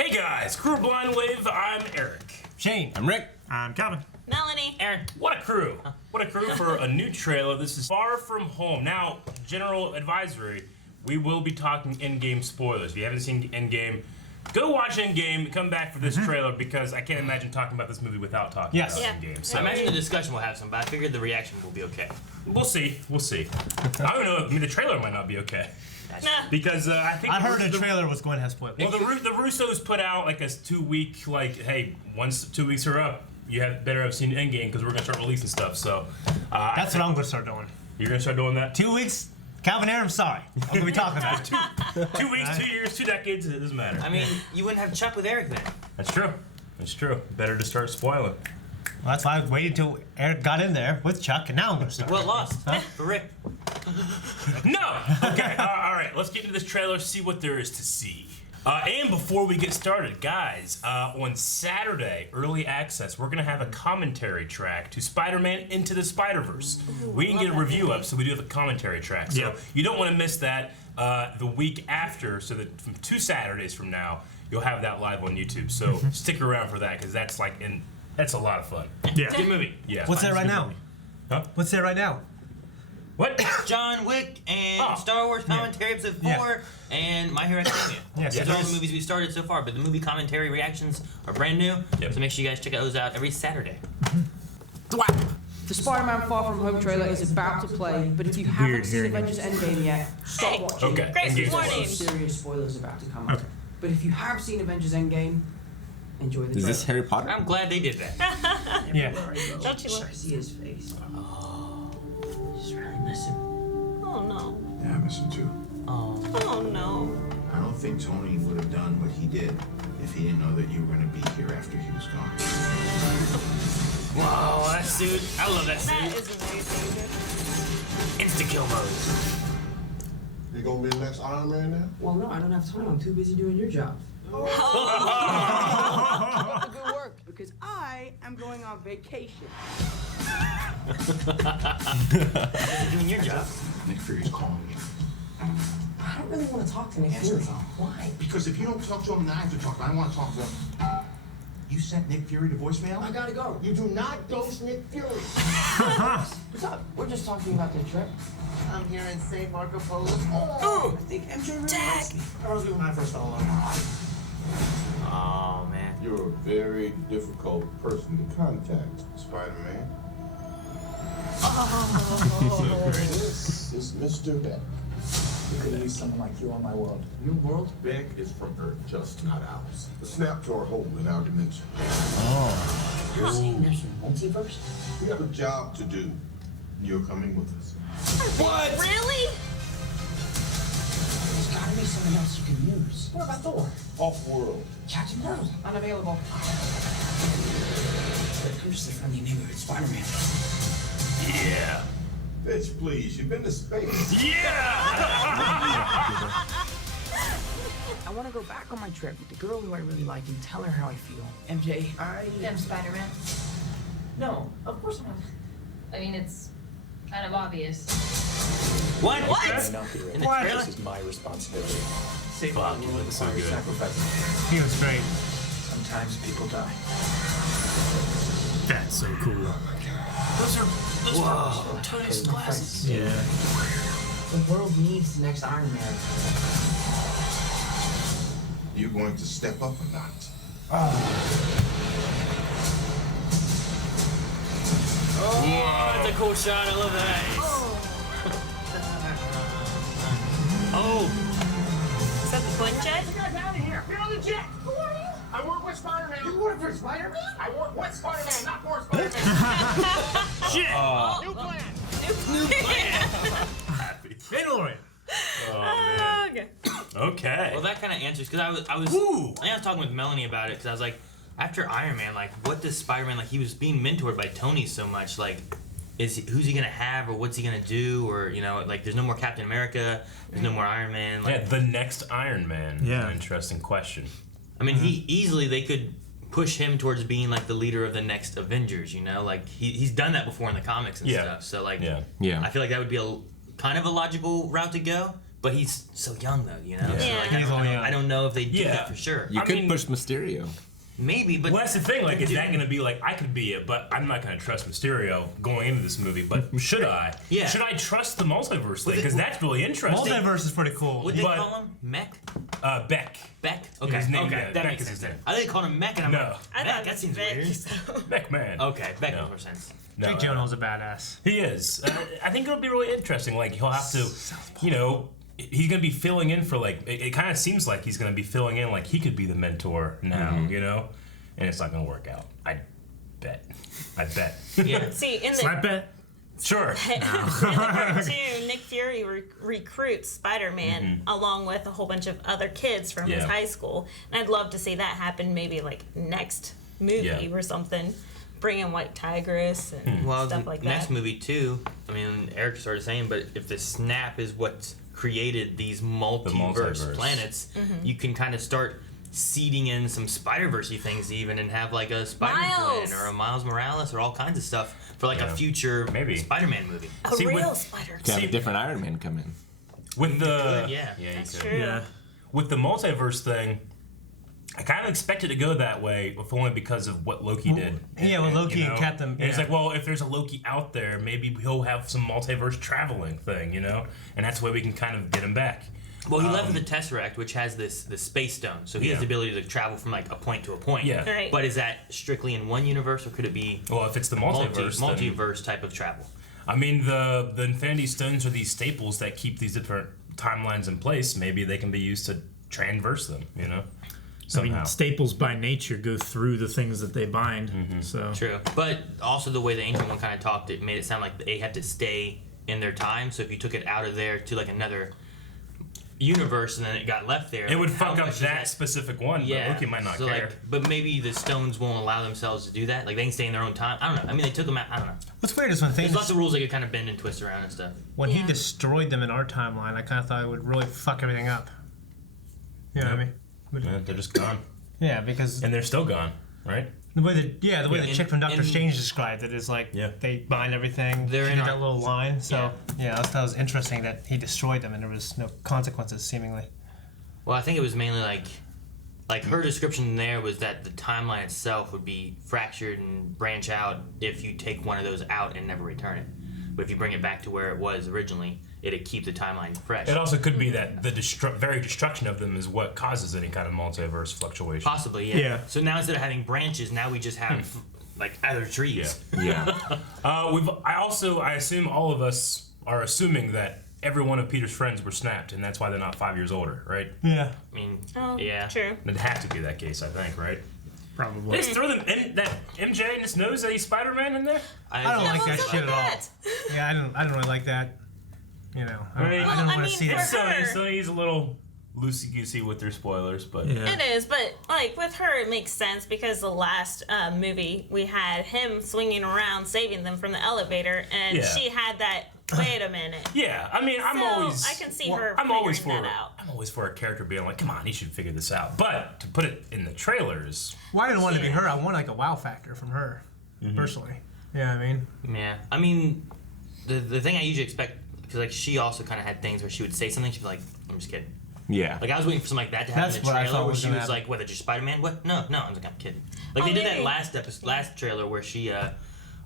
Hey guys, Crew Blind Wave, I'm Eric. Shane. I'm Rick. I'm Calvin. Melanie. Aaron. What a crew. What a crew for a new trailer. This is Far From Home. Now, general advisory, we will be talking Endgame spoilers. If you haven't seen Endgame, go watch Endgame, come back for this trailer because I can't imagine talking about this movie without talking about Endgame. So I imagine the discussion will have some, but I figured the reaction will be okay. we'll see. We'll see. I don't know. I mean, the trailer might not be okay. Because I think I heard the trailer was going to have spoilers. Well, the Russos put out like a 2-week, like, hey, once 2 weeks are up, you better have seen Endgame because we're gonna start releasing stuff. So That's what I'm going to start doing. You're gonna start doing that. 2 weeks. Calvin Aaron, I'm sorry. I'm going to be talking about it. 2 weeks, 2 years, 2 decades. It doesn't matter. I mean, you wouldn't have Chuck with Eric then. That's true. That's true. Better to start spoiling. Well, that's why I waited until Eric got in there with Chuck, and now I'm going to start. Well, lost. For Rick. No. Okay. All right. Let's get into this trailer. See what there is to see. And before we get started, guys, on Saturday, early access, we're gonna have a commentary track to Spider-Man Into the Spider-Verse. We didn't get a review up, so we do have a commentary track. So you don't want to miss that the week after. So that from 2 Saturdays from now, you'll have that live on YouTube. So stick around for that because that's that's a lot of fun. Yeah. Good movie. Yeah. What's there right now? Huh? What's there right now? What? John Wick and Star Wars commentary episode 4 and My Hero Academia. Yes. Those are all the movies we started so far, but the movie commentary reactions are brand new. Yep. So make sure you guys check those out every Saturday. The Spider-Man Far From Home trailer is about to play, but if you haven't seen Avengers Endgame yet, stop watching. Okay. Grace, Endgame's warning. close. Serious spoilers about to come up. But if you have seen Avengers Endgame, enjoy the Is trailer. this Harry Potter? I'm glad they did that. Yeah. Don't you look? I see his face. Just really miss him. Oh no. Yeah, I miss him too. Oh. Oh no. I don't think Tony would have done what he did if he didn't know that you were going to be here after he was gone. Whoa, that suit. I love that That suit. is amazing. Insta-kill mode. You gonna be the next Iron Man now? Well, no, I don't have time. I'm too busy doing your job. Good work, because I am going on vacation. You're doing your job. Nick Fury's calling you. I don't really want to talk to Nick Answer Fury. the phone. Why? Because if you don't talk to him, then I have to talk. I want to talk to him. You sent Nick Fury to voicemail? I gotta go. You do not ghost Nick Fury. What's up? We're just talking about the trip. I'm here in St. Marco Polo. Oh, I think MJ really likes me. That was when I first fell in love. Oh, man. You're a very difficult person to contact, Spider-Man. This is Mr. Beck. I could use someone like you on my world. Your world? Beck is from Earth, just not ours. The snap to our hole in our dimension. You're saying there's a multiverse? We have a job to do. You're coming with us. What? Really? There's gotta be someone else you can use. What about Thor? Off-world. Captain Marvel. Unavailable. I'm just a friendly neighborhood Spider-Man. Yeah. Bitch, please. You've been to space. I want to go back on my trip with the girl who I really like and tell her how I feel. MJ, I I'm Spider-Man. No, of course not. I mean, it's kind of obvious. What? I'm not the In the What? trailer? This is my responsibility. Fuck, you look so good. Sacrifice. He was great. Sometimes people die. That's so cool. Those are Tony's glasses. Yeah. The world needs the next Iron Man. You going to step up or not? Oh, that's a cool shot. I love that. Oh. Is that the twin jet? Get out of here! Get on the jet! Who are you? I work with Spider-Man. You work for Spider-Man? I work with Spider-Man, not for Spider-Man. Shit! New plan! New plan. Happy. Mandalorian. Oh, man. Okay. Okay. Well, that kind of answers because I was talking with Melanie about it because I was like, after Iron Man, like, what does Spider-Man like? He was being mentored by Tony so much. Like, who's he gonna have or what's he gonna do or like there's no more Captain America, there's no more Iron Man. Like, Yeah, the next Iron Man. Yeah. An interesting question. I mean, they could push him towards being like the leader of the next Avengers. Like he's done that before in the comics and stuff. So like, Yeah. Yeah. I feel like that would be a kind of a logical route to go. But he's so young though, you know. Yeah. So, Yeah. like, He's only young. I don't know if they do Yeah. that for sure. You I could mean- push Mysterio. Maybe, but Well, that's the thing. Like, is that going to be like I could be it, but I'm not going to trust Mysterio going into this movie. But should I? Yeah. Should I trust the multiverse thing? Because that's really interesting. Multiverse is pretty cool. what they but- call him? Mech? Beck. Beck? Okay, His name, okay, yeah, that Beck makes is his sense. name. I think they called him Mech, and I'm No. like, I Beck, thought that it seems was Vic, weird. so- Beck man. Okay, Beck No. makes more sense. No, Jake Gyllenhaal's a badass. He is. I think it'll be really interesting. Like he'll have to, you know, he's gonna be filling in for like. It kind of seems like he's gonna be filling in like he could be the mentor now, you know, and it's not gonna work out. I bet. Yeah. See, in the Slap bet. Sure. in the cartoon, Nick Fury recruits Spider-Man along with a whole bunch of other kids from his Yeah. high school, and I'd love to see that happen. Maybe like next movie Yeah. or something, bring in White Tigress and Well, stuff the like next that. movie too. I mean, Eric started saying, but if the snap is what's created these multiverse multiverse. planets, you can kind of start seeding in some Spider-Verse-y things even, and have like a Spider-Man Miles. or a Miles Morales or all kinds of stuff for like Yeah. a future Maybe. Spider-Man movie. A See, real with- spider. To have See- a different Iron Man come in. With the Could, yeah. you That's could. true. Yeah. With the multiverse thing, I kind of expected to go that way, if only because of what Loki did. yeah, well, Loki and Captain- And it's yeah. like, well, if there's a Loki out there, maybe he'll have some multiverse traveling thing, you know, and that's the way we can kind of get him back. Well, he left with the Tesseract, which has the Space Stone, so he has Yeah. the ability to travel from like a point to a point. Yeah. Right. But is that strictly in one universe, or could it be Well, if it's the multiverse, then- multiverse type of travel? I mean, the Infinity Stones are these staples that keep these different timelines in place. Maybe they can be used to transverse them, you know, I somehow. mean, staples by nature go through the things that they bind. So True, but also the way the Ancient One kind of talked, it made it sound like they had to stay in their time. So if you took it out of there to like another universe and then it got left there, It would like, how fuck up much is that specific one, Yeah, but Loki might not so, care. Like, but maybe the stones won't allow themselves to do that. Like they can stay in their own time. I don't know. I mean, they took them out. I don't know. What's weird is when There's things lots of rules they could kind of bend and twist around and stuff. when he Yeah. destroyed them in our timeline, I kind of thought it would really fuck everything up. You know what I mean? But- Yeah, they're just gone, yeah, because and they're still gone, right? the way that the way the and- chick from Doctor and- Strange described it is like Yeah. they bind everything. They're She in did our- that little line. So yeah, that was interesting that he destroyed them and there was no consequences seemingly. Well, I think it was mainly like her description there was that the timeline itself would be fractured and branch out if you take one of those out and never return it. But if you bring it back to where it was originally, it'd keep the timeline fresh. It also could be that the very destruction of them is what causes any kind of multiverse fluctuation. Possibly, yeah. Yeah. So now instead of having branches, now we just have like other trees. Yeah. I assume all of us are assuming that every one of Peter's friends were snapped, and that's why they're not 5 years older, right? Yeah. I mean, Oh, yeah. true. It'd have to be that case, I think, right? They probably. just throw them in that MJ in his nose that he's Spider-Man in there. I don't like that What's shit up at all. with that? Yeah, I don't really like that. You know, I Right. don't Well, want I to mean, see for that. her- So he's a little loosey-goosey with their spoilers, but Yeah. It is, but like with her, it makes sense because the last movie we had him swinging around saving them from the elevator, and Yeah. she had that. Wait a minute. yeah. I mean, I'm So, always. I can see her I'm always figuring for. that out. I'm always for a character being like, "Come on, he should figure this out." But to put it in the trailers, Well, I didn't want it to be her. I want like a wow factor from her, personally. Yeah, I mean, Yeah. I mean, the thing I usually expect, because like she also kind of had things where she would say something, she'd be like, "I'm just kidding." Yeah. Like I was waiting for something like that to happen That's in the what I trailer thought where was she gonna was happen. like, "What? Just Spider-Man? What? No, I'm kidding." Like Oh, they did that maybe. last trailer where she,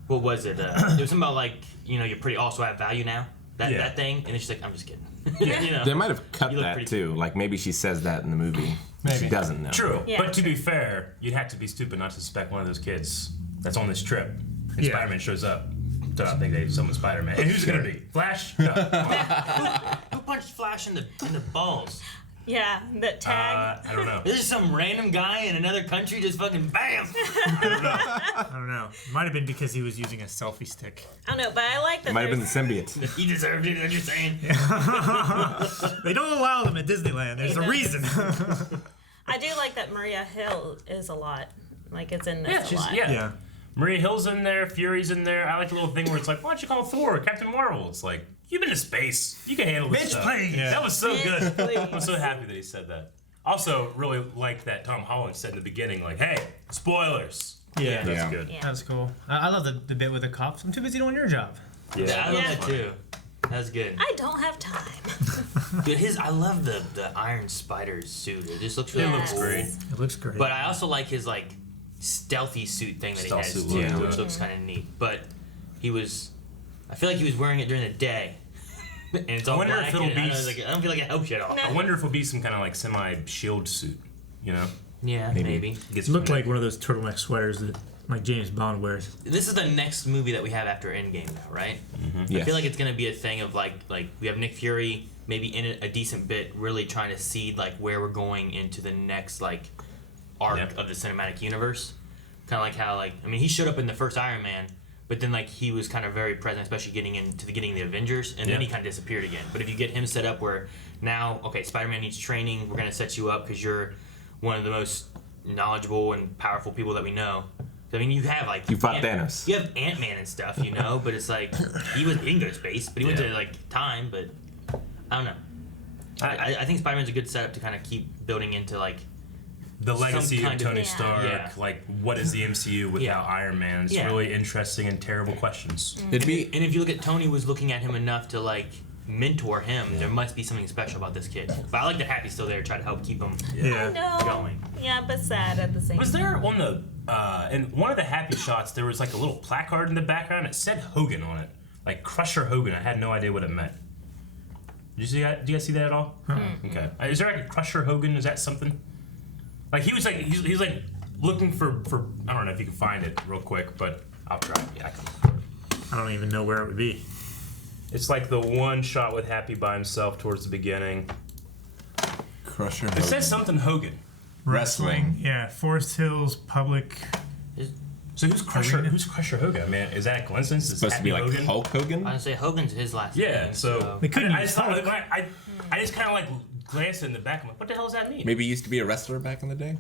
what was it? There was something about like, you know, you're pretty also have value now. Yeah. That thing, and then she's like, "I'm just kidding." you know? They might have cut You look that pretty- too. Like maybe she says that in the movie. Maybe. She doesn't know. true. Yeah, but to be fair, you'd have to be stupid not to suspect one of those kids that's on this trip. And Yeah. Spider-Man shows up. So I think they someone's Spider-Man. And who's it gonna be? Flash? No. Who punched Flash in the balls? Yeah, that tag. I don't know. This is some random guy in another country just fucking bam. I don't know. Might have been because he was using a selfie stick. I don't know, but I like that. It might have been there's- the symbiote. He deserved it. I'm just saying. They don't allow them at Disneyland. There's a He does. reason. I do like that Maria Hill is a lot. Like it's in this a lot. yeah. Maria Hill's in there, Fury's in there. I like the little thing where it's like, why don't you call Thor Captain Marvel? It's like, you've been to space. You can handle this Bitch, stuff. please. Yeah. That was so Bitch, good. please. I'm so happy that he said that. Also, really liked that Tom Holland said in the beginning, like, hey, spoilers. Yeah. That's Yeah. good. Yeah. that's cool. I love the bit with the cops. I'm too busy doing your job. Yeah, I love Yeah. that too. That's good. I don't have time. Dude, I love the Iron Spider's suit. It just looks really Yes. cool. It looks great. But I also like his like stealthy suit thing that Stealth he has suit too, look, yeah. which looks kind of neat. But I feel like he was wearing it during the day. And it's all wonder if black, it'll and be I don't feel like it helps you at all. No. I wonder if it'll be some kind of like semi-shield suit, you know? Yeah, maybe. Gets It looked from like one of those turtleneck sweaters that like James Bond wears. This is the next movie that we have after Endgame now, right? Yes. I feel like it's gonna be a thing of like we have Nick Fury maybe in a decent bit, really trying to seed like where we're going into the next like arc of the cinematic universe. Kind of like how he showed up in the first Iron Man, but then like he was kind of very present, especially getting into the beginning of the Avengers, and then he kind of disappeared again. But if you get him set up where now, okay, Spider-Man needs training, we're gonna set you up because you're one of the most knowledgeable and powerful people that we know. I mean, you have like You fought Thanos. You have Ant-Man and stuff, you know, but it's like he didn't go to space, but he went to like time. But I don't know. I think Spider-Man's a good setup to kind of keep building into like the legacy of Tony of- Stark. Yeah. Like, what is the MCU without Iron Man? It's Yeah. really interesting and terrible questions. It'd be And if you look at Tony was looking at him enough to like mentor him, there must be something special about this kid. But I like that Happy's still there to try to help keep him I know. going. Yeah, but sad at the same Was time. there on the in one of the Happy shots there was like a little placard in the background? It said Hogan on it, like Crusher Hogan. I had no idea what it meant. Did you see that? Do you guys see that at all? Okay. Is there like a Crusher Hogan? Is that something? Like he was like he's like looking for I don't know if you can find it real quick, but I'll try. Yeah, I can. I don't even know where it would be. It's like the one shot with Happy by himself towards the beginning. Crusher. It says something Hogan. Wrestling. Yeah, Forest Hills Public. So who's Crusher Hogan? I mean, is that a coincidence? It's Supposed to be Happy like Hogan? Hulk Hogan. I would say Hogan's his last Yeah, name. so They couldn't I use just thought, Hulk. I just kind of like glanced in the back. I'm like, what the hell does that mean? Maybe he used to be a wrestler back in the day.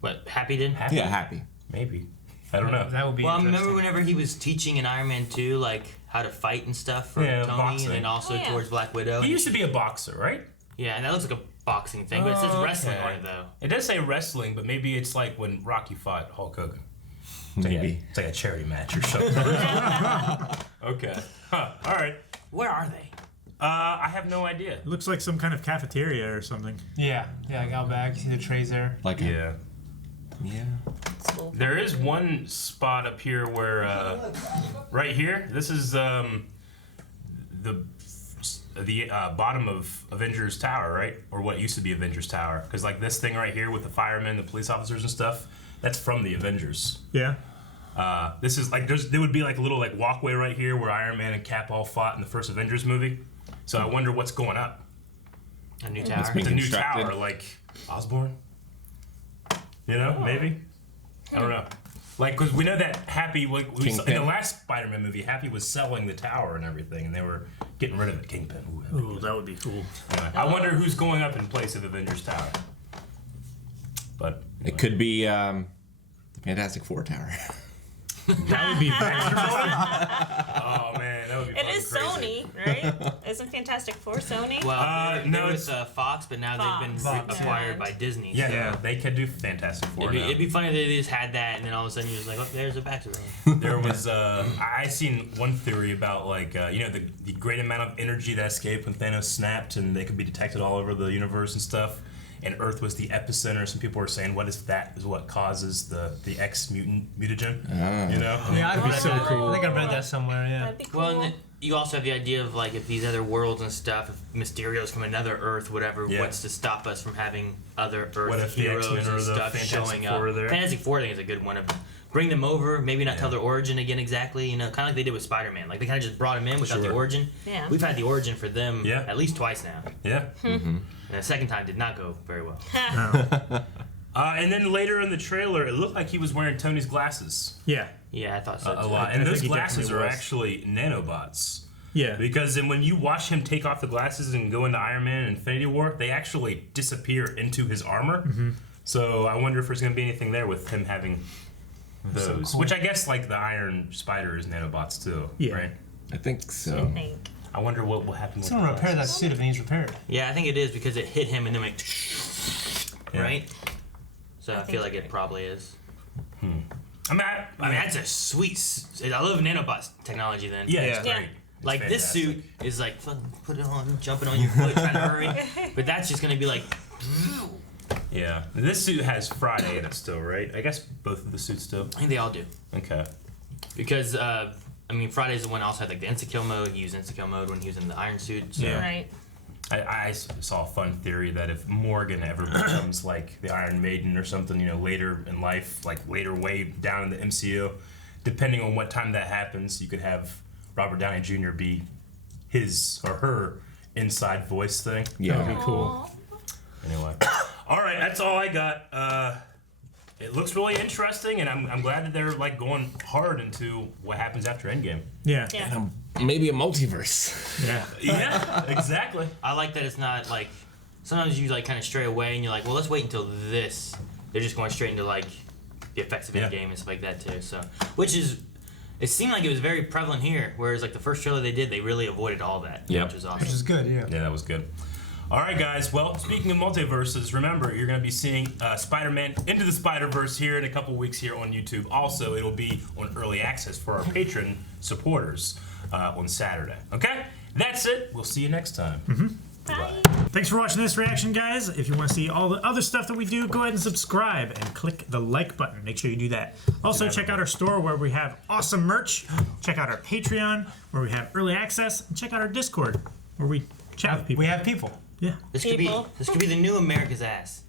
What, Happy did? Happy? Yeah, Happy. Maybe. I don't know. That would be Well, I interesting. remember whenever he was teaching in Iron Man 2, like how to fight and stuff for Yeah, Tony, boxing. and then also Oh, yeah. towards Black Widow. He used to be a boxer, right? Yeah, and that looks like a boxing thing, but it says Oh, wrestling okay. on it though. It does say wrestling, but maybe it's like when Rocky fought Hulk Hogan. Maybe. It's like a charity match or something. Okay. Huh. All right. Where are they? I have no idea. It looks like some kind of cafeteria or something. Yeah, like out back. You see the trays there. Like Yeah. yeah. There is one spot up here where, right here. This is the bottom of Avengers Tower, right? Or what used to be Avengers Tower, because like this thing right here with the firemen, the police officers and stuff. That's from the Avengers. Yeah. This is like there would be like a little like walkway right here where Iron Man and Cap all fought in the first Avengers movie. So I wonder what's going up. A new It's tower. being It's a new constructed. tower, like Osborn. You know, maybe. I don't know. Like, because we know that Happy, like we saw, in the Kingpin. last Spider-Man movie, Happy was selling the tower and everything, and they were getting rid of it. Kingpin. Ooh, that'd be Ooh, good. that would be cool. Anyway, I wonder who's going up in place of Avengers Tower. But It could be the Fantastic Four Tower. That would be oh man, that would be. It is crazy. Sony, right? Isn't Fantastic Four Sony? Well, no, no, it's- it's Fox, but now they've been Fox. acquired by Disney. Yeah, so yeah, they could do Fantastic Four. It'd now. be funny if they just had that, and then all of a sudden you're just like, oh, there's a backstory. There was I seen one theory about like you know the great amount of energy that escaped when Thanos snapped, and they could be detected all over the universe and stuff. And Earth was the epicenter. Some people were saying, "What if that is what causes the X mutant mutagen?" You know? Yeah, I'd be so cool. I think I read that somewhere. Yeah. That'd be cool. Well, and then you also have the idea of like if these other worlds and stuff, if Mysterio's from another Earth, whatever, Yeah. what's to stop us from having other Earth What if the heroes X-Men or and the stuff Fantastic showing Four up? are there? Fantastic Four, I think, is a good one. Bring them over, maybe not tell their origin again exactly, you know, kind of like they did with Spider-Man. Like they kind of just brought him in without the Sure. origin. Yeah. We've had the origin for them Yeah. at least twice now. Yeah. And the second time did not go very well. And then later in the trailer, it looked like he was wearing Tony's glasses Yeah. Yeah, I thought so. a too. lot, I and those think he glasses definitely are was. actually nanobots. Yeah. Because then when you watch him take off the glasses and go into Iron Man and Infinity War, they actually disappear into his armor. So I wonder if there's going to be anything there with him having those. cool. Which I guess like the Iron Spider is nanobots too, Yeah. right? I think I so. think. I wonder what will happen with Someone the repair that glasses. suit if it needs repaired. Yeah, I think it is because it hit him and then went, Yeah. right? So I, think feel like you're it right. probably is. I mean, I mean, that's a sweet. I love nanobots technology. Then. yeah, it's Yeah. great. Like this fantastic. suit is like fucking put it on, jumping on your foot, trying to hurry. But that's just gonna be like. Yeah. This suit has Friday in it still, right? I guess both of the suits still. I think they all do. Okay. Because I mean, Friday's the one also had like the insta-kill mode. He used insta-kill mode when he was in the Iron Suit. So. Yeah. Right. I saw a fun theory that if Morgan ever becomes like the Iron Maiden or something, later in life, like later way down in the MCU, depending on what time that happens, you could have Robert Downey Jr. be his or her inside voice thing. Yeah. That'd be cool. Anyway. All right, that's all I got. It looks really interesting, and I'm glad that they're like going hard into what happens after Endgame. Yeah. Yeah. Maybe a multiverse. Yeah. Yeah, exactly. I like that it's not like sometimes you like kind of stray away and you're like, well, let's wait until this. They're just going straight into like the effects of Endgame and stuff like that too. So, it seemed like it was very prevalent here. Whereas like the first trailer they did, they really avoided all that, Yep. which was awesome. Which is good, yeah. Yeah, that was good. All right, guys. Well, speaking of multiverses, remember, you're going to be seeing Spider-Man Into the Spider-Verse here in a couple weeks here on YouTube. Also, it'll be on early access for our patron supporters on Saturday. Okay? That's it. We'll see you next time. Bye. Thanks for watching this reaction, guys. If you want to see all the other stuff that we do, go ahead and subscribe and click the like button. Make sure you do that. Also, check out our store where we have awesome merch. Check out our Patreon where we have early access. And check out our Discord where we chat with people. We have people. Yeah. This could be the new America's ass.